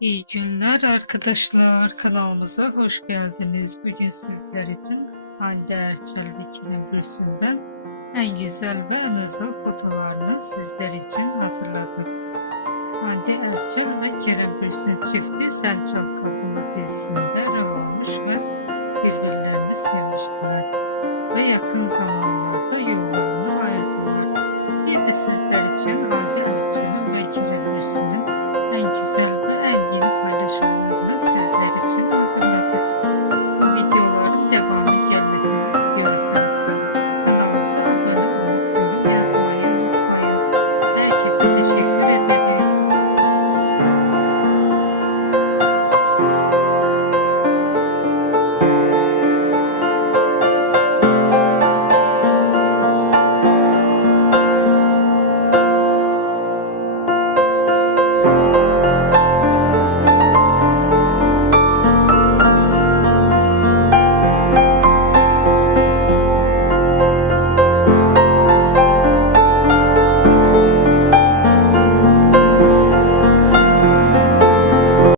İyi günler arkadaşlar kanalımıza hoş geldiniz. Bugün sizler için Hande Erçel Biki'nin bürsünden en güzel ve en özel fotolarını sizler için hazırladık. Hande Erçel ve Kerem Bürsün çifti Sençal Kadını dizisinde rol almış ve birbirlerini sevmişler ve yakın zamanlarda yollarını ayırdılar. Biz de sizler için